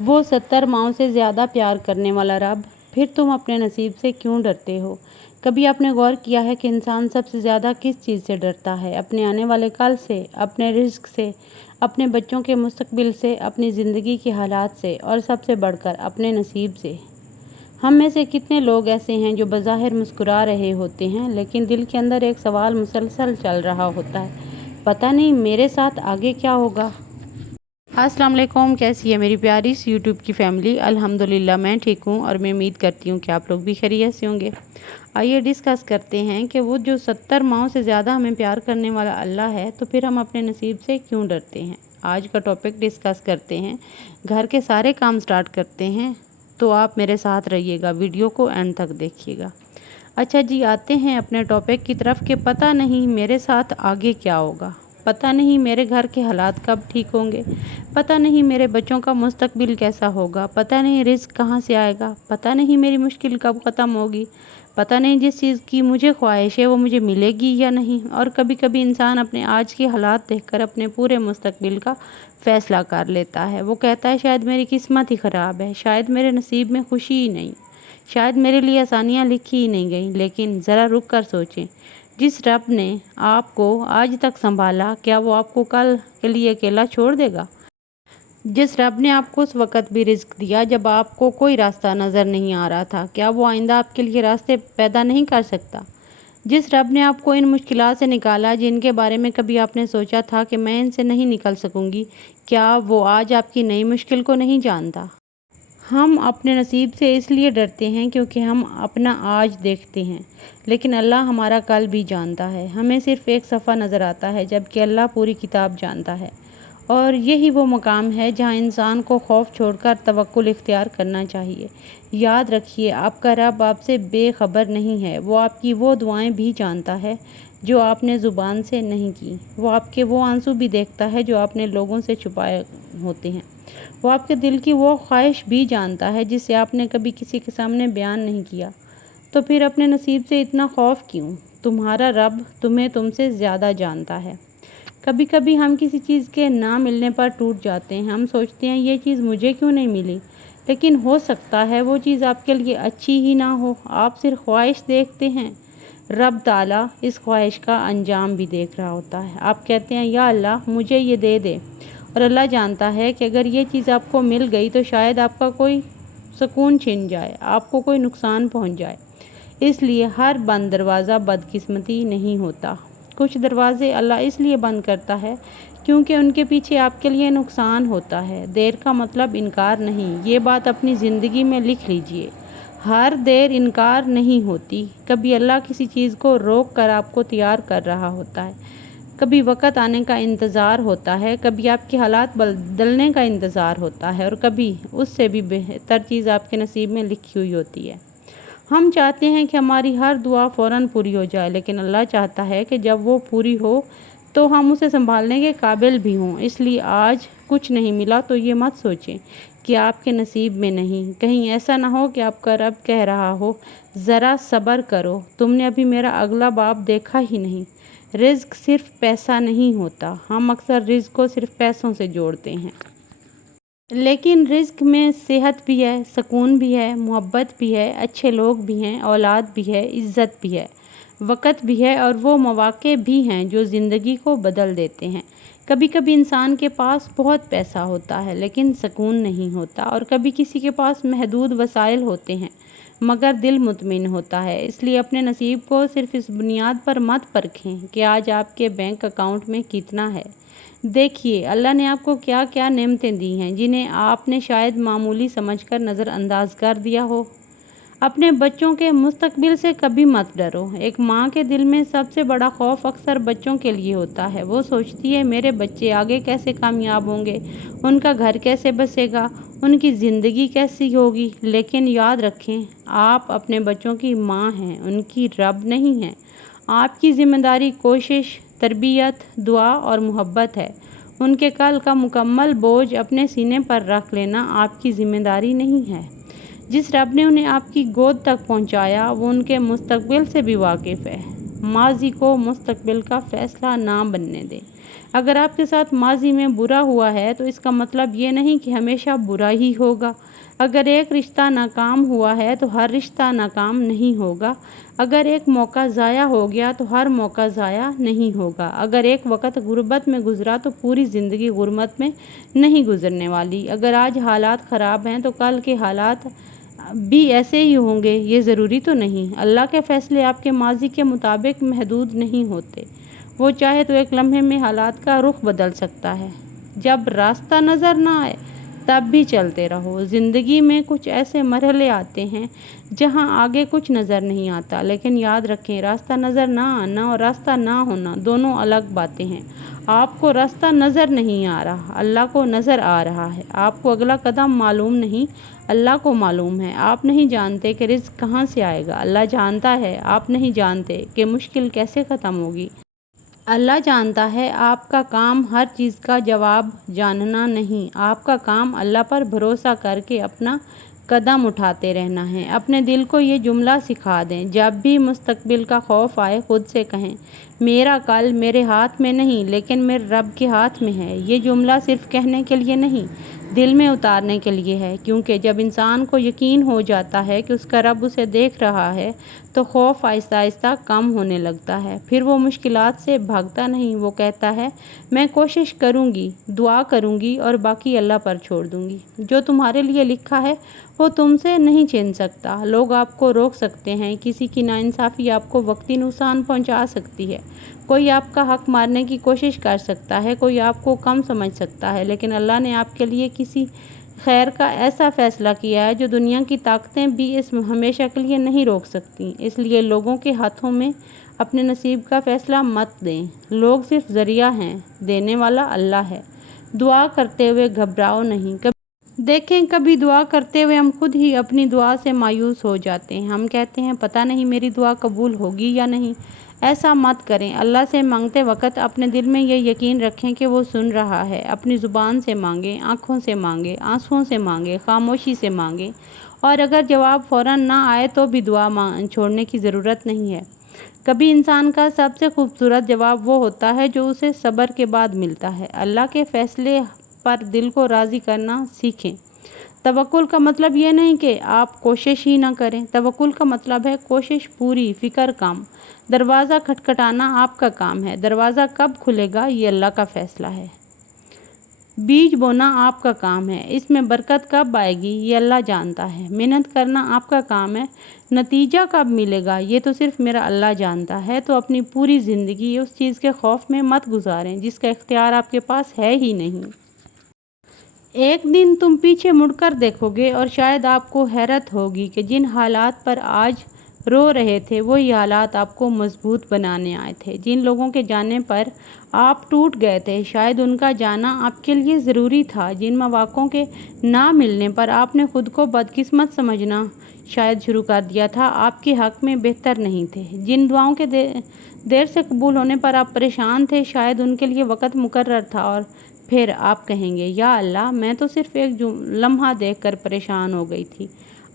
وہ 70 ماؤں سے زیادہ پیار کرنے والا رب، پھر تم اپنے نصیب سے کیوں ڈرتے ہو؟ کبھی آپ نے غور کیا ہے کہ انسان سب سے زیادہ کس چیز سے ڈرتا ہے؟ اپنے آنے والے کل سے، اپنے رزق سے، اپنے بچوں کے مستقبل سے، اپنی زندگی کے حالات سے، اور سب سے بڑھ کر اپنے نصیب سے۔ ہم میں سے کتنے لوگ ایسے ہیں جو بظاہر مسکرا رہے ہوتے ہیں لیکن دل کے اندر ایک سوال مسلسل چل رہا ہوتا ہے، پتہ نہیں میرے ساتھ آگے کیا ہوگا؟ السلام علیکم، کیسی ہے میری پیاری سی یوٹیوب کی فیملی؟ الحمدللہ میں ٹھیک ہوں اور میں امید کرتی ہوں کہ آپ لوگ بھی خیریت سے ہوں گے۔ آئیے ڈسکس کرتے ہیں کہ وہ جو 70 ماؤں سے زیادہ ہمیں پیار کرنے والا اللہ ہے تو پھر ہم اپنے نصیب سے کیوں ڈرتے ہیں؟ آج کا ٹاپک ڈسکس کرتے ہیں، گھر کے سارے کام سٹارٹ کرتے ہیں، تو آپ میرے ساتھ رہیے گا، ویڈیو کو اینڈ تک دیکھیے گا۔ اچھا جی، آتے ہیں اپنے ٹاپک کی طرف کہ پتہ نہیں میرے ساتھ آگے کیا ہوگا، پتہ نہیں میرے گھر کے حالات کب ٹھیک ہوں گے، پتہ نہیں میرے بچوں کا مستقبل کیسا ہوگا، پتہ نہیں رزق کہاں سے آئے گا، پتہ نہیں میری مشکل کب ختم ہوگی، پتہ نہیں جس چیز کی مجھے خواہش ہے وہ مجھے ملے گی یا نہیں۔ اور کبھی کبھی انسان اپنے آج کے حالات دیکھ کر اپنے پورے مستقبل کا فیصلہ کر لیتا ہے۔ وہ کہتا ہے شاید میری قسمت ہی خراب ہے، شاید میرے نصیب میں خوشی ہی نہیں، شاید میرے لیے آسانیاں لکھی ہی نہیں گئیں۔ لیکن ذرا رک کر سوچیں، جس رب نے آپ کو آج تک سنبھالا، کیا وہ آپ کو کل کے لیے اکیلا چھوڑ دے گا؟ جس رب نے آپ کو اس وقت بھی رزق دیا جب آپ کو کوئی راستہ نظر نہیں آ رہا تھا، کیا وہ آئندہ آپ کے لیے راستے پیدا نہیں کر سکتا؟ جس رب نے آپ کو ان مشکلات سے نکالا جن کے بارے میں کبھی آپ نے سوچا تھا کہ میں ان سے نہیں نکل سکوں گی، کیا وہ آج آپ کی نئی مشکل کو نہیں جانتا؟ ہم اپنے نصیب سے اس لیے ڈرتے ہیں کیونکہ ہم اپنا آج دیکھتے ہیں، لیکن اللہ ہمارا کل بھی جانتا ہے۔ ہمیں صرف ایک صفحہ نظر آتا ہے جبکہ اللہ پوری کتاب جانتا ہے، اور یہی وہ مقام ہے جہاں انسان کو خوف چھوڑ کر توکل اختیار کرنا چاہیے۔ یاد رکھیے، آپ کا رب آپ سے بے خبر نہیں ہے، وہ آپ کی وہ دعائیں بھی جانتا ہے جو آپ نے زبان سے نہیں کی، وہ آپ کے وہ آنسو بھی دیکھتا ہے جو آپ نے لوگوں سے چھپائے ہوتے ہیں، وہ آپ کے دل کی وہ خواہش بھی جانتا ہے جسے آپ نے کبھی کسی کے سامنے بیان نہیں کیا۔ تو پھر اپنے نصیب سے اتنا خوف کیوں؟ تمہارا رب تمہیں تم سے زیادہ جانتا ہے۔ کبھی کبھی ہم کسی چیز کے نہ ملنے پر ٹوٹ جاتے ہیں، ہم سوچتے ہیں یہ چیز مجھے کیوں نہیں ملی، لیکن ہو سکتا ہے وہ چیز آپ کے لیے اچھی ہی نہ ہو، آپ صرف خواہش دیکھتے ہیں، رب تعالیٰ اس خواہش کا انجام بھی دیکھ رہا ہوتا ہے۔ آپ کہتے ہیں یا اللہ مجھے یہ دے دے، اور اللہ جانتا ہے کہ اگر یہ چیز آپ کو مل گئی تو شاید آپ کا کوئی سکون چھن جائے، آپ کو کوئی نقصان پہنچ جائے۔ اس لیے ہر بند دروازہ بدقسمتی نہیں ہوتا، کچھ دروازے اللہ اس لیے بند کرتا ہے کیونکہ ان کے پیچھے آپ کے لیے نقصان ہوتا ہے۔ دیر کا مطلب انکار نہیں، یہ بات اپنی زندگی میں لکھ لیجئے۔ ہر دیر انکار نہیں ہوتی، کبھی اللہ کسی چیز کو روک کر آپ کو تیار کر رہا ہوتا ہے، کبھی وقت آنے کا انتظار ہوتا ہے، کبھی آپ کے حالات بدلنے کا انتظار ہوتا ہے، اور کبھی اس سے بھی بہتر چیز آپ کے نصیب میں لکھی ہوئی ہوتی ہے۔ ہم چاہتے ہیں کہ ہماری ہر دعا فوراً پوری ہو جائے، لیکن اللہ چاہتا ہے کہ جب وہ پوری ہو تو ہم اسے سنبھالنے کے قابل بھی ہوں۔ اس لیے آج کچھ نہیں ملا تو یہ مت سوچیں کہ آپ کے نصیب میں نہیں، کہیں ایسا نہ ہو کہ آپ کا رب کہہ رہا ہو ذرا صبر کرو، تم نے ابھی میرا اگلا باب دیکھا ہی نہیں۔ رزق صرف پیسہ نہیں ہوتا، ہم اکثر رزق کو صرف پیسوں سے جوڑتے ہیں، لیکن رزق میں صحت بھی ہے، سکون بھی ہے، محبت بھی ہے، اچھے لوگ بھی ہیں، اولاد بھی ہے، عزت بھی ہے، وقت بھی ہے، اور وہ مواقع بھی ہیں جو زندگی کو بدل دیتے ہیں۔ کبھی کبھی انسان کے پاس بہت پیسہ ہوتا ہے لیکن سکون نہیں ہوتا، اور کبھی کسی کے پاس محدود وسائل ہوتے ہیں مگر دل مطمئن ہوتا ہے۔ اس لیے اپنے نصیب کو صرف اس بنیاد پر مت پرکھیں کہ آج آپ کے بینک اکاؤنٹ میں کتنا ہے۔ دیکھیے اللہ نے آپ کو کیا کیا نعمتیں دی ہیں جنہیں آپ نے شاید معمولی سمجھ کر نظر انداز کر دیا ہو۔ اپنے بچوں کے مستقبل سے کبھی مت ڈرو۔ ایک ماں کے دل میں سب سے بڑا خوف اکثر بچوں کے لیے ہوتا ہے۔ وہ سوچتی ہے میرے بچے آگے کیسے کامیاب ہوں گے، ان کا گھر کیسے بسے گا، ان کی زندگی کیسی ہوگی۔ لیکن یاد رکھیں، آپ اپنے بچوں کی ماں ہیں، ان کی رب نہیں ہیں۔ آپ کی ذمہ داری کوشش، تربیت، دعا اور محبت ہے۔ ان کے کل کا مکمل بوجھ اپنے سینے پر رکھ لینا آپ کی ذمہ داری نہیں ہے۔ جس رب نے انہیں آپ کی گود تک پہنچایا وہ ان کے مستقبل سے بھی واقف ہے۔ ماضی کو مستقبل کا فیصلہ نہ بننے دیں۔ اگر آپ کے ساتھ ماضی میں برا ہوا ہے تو اس کا مطلب یہ نہیں کہ ہمیشہ برا ہی ہوگا۔ اگر ایک رشتہ ناکام ہوا ہے تو ہر رشتہ ناکام نہیں ہوگا۔ اگر ایک موقع ضائع ہو گیا تو ہر موقع ضائع نہیں ہوگا۔ اگر ایک وقت غربت میں گزرا تو پوری زندگی غربت میں نہیں گزرنے والی۔ اگر آج حالات خراب ہیں تو کل کے حالات بھی ایسے ہی ہوں گے، یہ ضروری تو نہیں۔ اللہ کے فیصلے آپ کے ماضی کے مطابق محدود نہیں ہوتے، وہ چاہے تو ایک لمحے میں حالات کا رخ بدل سکتا ہے۔ جب راستہ نظر نہ آئے تب بھی چلتے رہو۔ زندگی میں کچھ ایسے مرحلے آتے ہیں جہاں آگے کچھ نظر نہیں آتا، لیکن یاد رکھیں راستہ نظر نہ آنا اور راستہ نہ ہونا دونوں الگ باتیں ہیں۔ آپ کو راستہ نظر نہیں آ رہا، اللہ کو نظر آ رہا ہے۔ آپ کو اگلا قدم معلوم نہیں، اللہ کو معلوم ہے۔ آپ نہیں جانتے کہ رزق کہاں سے آئے گا، اللہ جانتا ہے۔ آپ نہیں جانتے کہ مشکل کیسے ختم ہوگی، اللہ جانتا ہے۔ آپ کا کام ہر چیز کا جواب جاننا نہیں، آپ کا کام اللہ پر بھروسہ کر کے اپنا قدم اٹھاتے رہنا ہے۔ اپنے دل کو یہ جملہ سکھا دیں، جب بھی مستقبل کا خوف آئے خود سے کہیں، میرا کل میرے ہاتھ میں نہیں لیکن میرے رب کے ہاتھ میں ہے۔ یہ جملہ صرف کہنے کے لیے نہیں، دل میں اتارنے کے لیے ہے، کیونکہ جب انسان کو یقین ہو جاتا ہے کہ اس کا رب اسے دیکھ رہا ہے تو خوف آہستہ آہستہ کم ہونے لگتا ہے۔ پھر وہ مشکلات سے بھاگتا نہیں، وہ کہتا ہے میں کوشش کروں گی، دعا کروں گی اور باقی اللہ پر چھوڑ دوں گی۔ جو تمہارے لیے لکھا ہے وہ تم سے نہیں چھین سکتا۔ لوگ آپ کو روک سکتے ہیں، کسی کی ناانصافی آپ کو وقتی نقصان پہنچا سکتی ہے، کوئی آپ کا حق مارنے کی کوشش کر سکتا ہے، کوئی آپ کو کم سمجھ سکتا ہے، لیکن اللہ نے آپ کے لیے کسی خیر کا ایسا فیصلہ کیا ہے جو دنیا کی طاقتیں بھی اس ہمیشہ کے لیے نہیں روک سکتی۔ اس لیے لوگوں کے ہاتھوں میں اپنے نصیب کا فیصلہ مت دیں، لوگ صرف ذریعہ ہیں، دینے والا اللہ ہے۔ دعا کرتے ہوئے گھبراؤ نہیں۔ دیکھیں کبھی دعا کرتے ہوئے ہم خود ہی اپنی دعا سے مایوس ہو جاتے ہیں۔ ہم کہتے ہیں پتہ نہیں میری دعا قبول ہوگی یا نہیں۔ ایسا مت کریں۔ اللہ سے مانگتے وقت اپنے دل میں یہ یقین رکھیں کہ وہ سن رہا ہے۔ اپنی زبان سے مانگیں، آنکھوں سے مانگیں، آنسوؤں سے مانگیں، خاموشی سے مانگیں، اور اگر جواب فوراً نہ آئے تو بھی دعا چھوڑنے کی ضرورت نہیں ہے۔ کبھی انسان کا سب سے خوبصورت جواب وہ ہوتا ہے جو اسے صبر کے بعد ملتا ہے۔ اللہ کے فیصلے پر دل کو راضی کرنا سیکھیں۔ توکل کا مطلب یہ نہیں کہ آپ کوشش ہی نہ کریں، توکل کا مطلب ہے کوشش پوری، فکر کم۔ دروازہ کھٹکھٹانا آپ کا کام ہے، دروازہ کب کھلے گا یہ اللہ کا فیصلہ ہے۔ بیج بونا آپ کا کام ہے، اس میں برکت کب آئے گی یہ اللہ جانتا ہے۔ محنت کرنا آپ کا کام ہے، نتیجہ کب ملے گا یہ تو صرف میرا اللہ جانتا ہے۔ تو اپنی پوری زندگی اس چیز کے خوف میں مت گزاریں جس کا اختیار آپ کے پاس ہے ہی نہیں۔ ایک دن تم پیچھے مڑ کر دیکھو گے اور شاید آپ کو حیرت ہوگی کہ جن حالات پر آج رو رہے تھے وہی حالات آپ کو مضبوط بنانے آئے تھے۔ جن لوگوں کے جانے پر آپ ٹوٹ گئے تھے شاید ان کا جانا آپ کے لیے ضروری تھا۔ جن مواقعوں کے نہ ملنے پر آپ نے خود کو بدقسمت سمجھنا شاید شروع کر دیا تھا، آپ کے حق میں بہتر نہیں تھے۔ جن دعاؤں کے دیر سے قبول ہونے پر آپ پریشان تھے شاید ان کے لیے وقت مقرر تھا، اور پھر آپ کہیں گے یا اللہ میں تو صرف ایک لمحہ دیکھ کر پریشان ہو گئی تھی،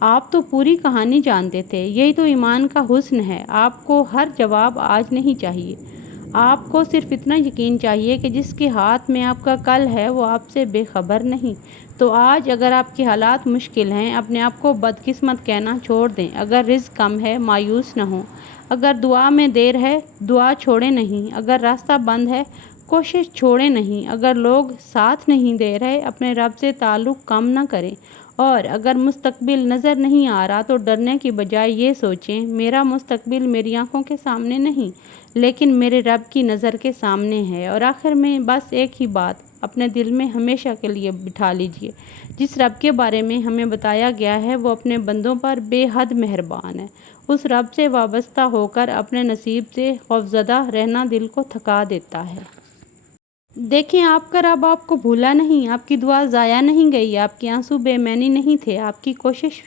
آپ تو پوری کہانی جانتے تھے۔ یہی تو ایمان کا حسن ہے۔ آپ کو ہر جواب آج نہیں چاہیے، آپ کو صرف اتنا یقین چاہیے کہ جس کے ہاتھ میں آپ کا کل ہے وہ آپ سے بے خبر نہیں۔ تو آج اگر آپ کے حالات مشکل ہیں اپنے آپ کو بدقسمت کہنا چھوڑ دیں۔ اگر رزق کم ہے مایوس نہ ہوں، اگر دعا میں دیر ہے دعا چھوڑیں نہیں، اگر راستہ بند ہے کوشش چھوڑیں نہیں، اگر لوگ ساتھ نہیں دے رہے اپنے رب سے تعلق کم نہ کریں، اور اگر مستقبل نظر نہیں آ رہا تو ڈرنے کی بجائے یہ سوچیں میرا مستقبل میری آنکھوں کے سامنے نہیں لیکن میرے رب کی نظر کے سامنے ہے۔ اور آخر میں بس ایک ہی بات اپنے دل میں ہمیشہ کے لیے بٹھا لیجئے، جس رب کے بارے میں ہمیں بتایا گیا ہے وہ اپنے بندوں پر بے حد مہربان ہے۔ اس رب سے وابستہ ہو کر اپنے نصیب سے خوفزدہ رہنا دل کو تھکا دیتا ہے۔ دیکھیں آپ کا رب آپ کو بھولا نہیں، آپ کی دعا ضائع نہیں گئی، آپ کے آنسو بے معنی نہیں تھے، آپ کی کوشش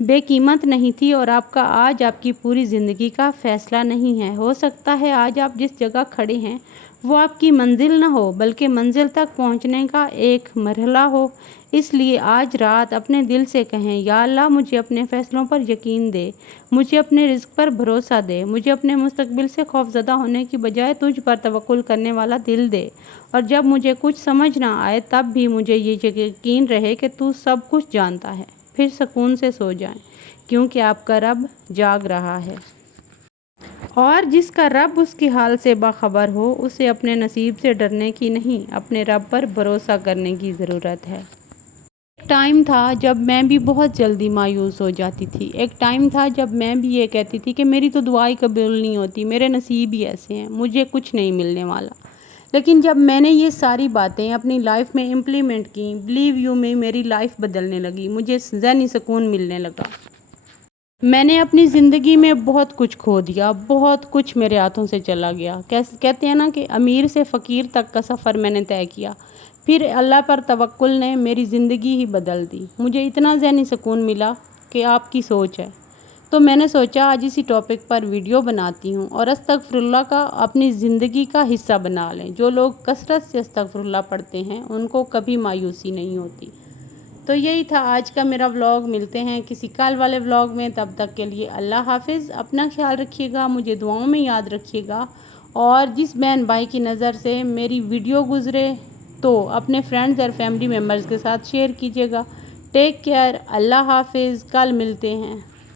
بے قیمت نہیں تھی، اور آپ کا آج آپ کی پوری زندگی کا فیصلہ نہیں ہے۔ ہو سکتا ہے آج آپ جس جگہ کھڑے ہیں وہ آپ کی منزل نہ ہو بلکہ منزل تک پہنچنے کا ایک مرحلہ ہو۔ اس لیے آج رات اپنے دل سے کہیں، یا اللہ مجھے اپنے فیصلوں پر یقین دے، مجھے اپنے رزق پر بھروسہ دے، مجھے اپنے مستقبل سے خوفزدہ ہونے کی بجائے تجھ پر توکل کرنے والا دل دے، اور جب مجھے کچھ سمجھ نہ آئے تب بھی مجھے یہ یقین رہے کہ تو سب کچھ جانتا ہے۔ پھر سکون سے سو جائیں، کیونکہ آپ کا رب جاگ رہا ہے۔ اور جس کا رب اس کی حال سے باخبر ہو، اسے اپنے نصیب سے ڈرنے کی نہیں، اپنے رب پر بھروسہ کرنے کی ضرورت ہے۔ ایک ٹائم تھا جب میں بھی بہت جلدی مایوس ہو جاتی تھی۔ ایک ٹائم تھا جب میں بھی یہ کہتی تھی کہ میری تو دعائیں قبول نہیں ہوتی، میرے نصیب ہی ایسے ہیں، مجھے کچھ نہیں ملنے والا۔ لیکن جب میں نے یہ ساری باتیں اپنی لائف میں امپلیمنٹ کیں، بلیو یو می، میری لائف بدلنے لگی، مجھے ذہنی سکون ملنے لگا۔ میں نے اپنی زندگی میں بہت کچھ کھو دیا، بہت کچھ میرے ہاتھوں سے چلا گیا۔ کہتے ہیں نا کہ امیر سے فقیر تک کا سفر میں نے طے کیا۔ پھر اللہ پر توکل نے میری زندگی ہی بدل دی۔ مجھے اتنا ذہنی سکون ملا کہ آپ کی سوچ ہے۔ تو میں نے سوچا آج اسی ٹاپک پر ویڈیو بناتی ہوں، اور استغفر اللہ کا اپنی زندگی کا حصہ بنا لیں۔ جو لوگ کثرت سے استغفر اللہ پڑھتے ہیں ان کو کبھی مایوسی نہیں ہوتی۔ تو یہی تھا آج کا میرا ولاگ۔ ملتے ہیں کسی کل والے ولاگ میں، تب تک کے لیے اللہ حافظ۔ اپنا خیال رکھیے گا، مجھے دعاؤں میں یاد رکھیے گا، اور جس بہن بھائی کی نظر سے میری ویڈیو گزرے تو اپنے فرینڈز اور فیملی ممبرز کے ساتھ شیئر کیجیے گا۔ ٹیک کیئر، اللہ حافظ، کل ملتے ہیں۔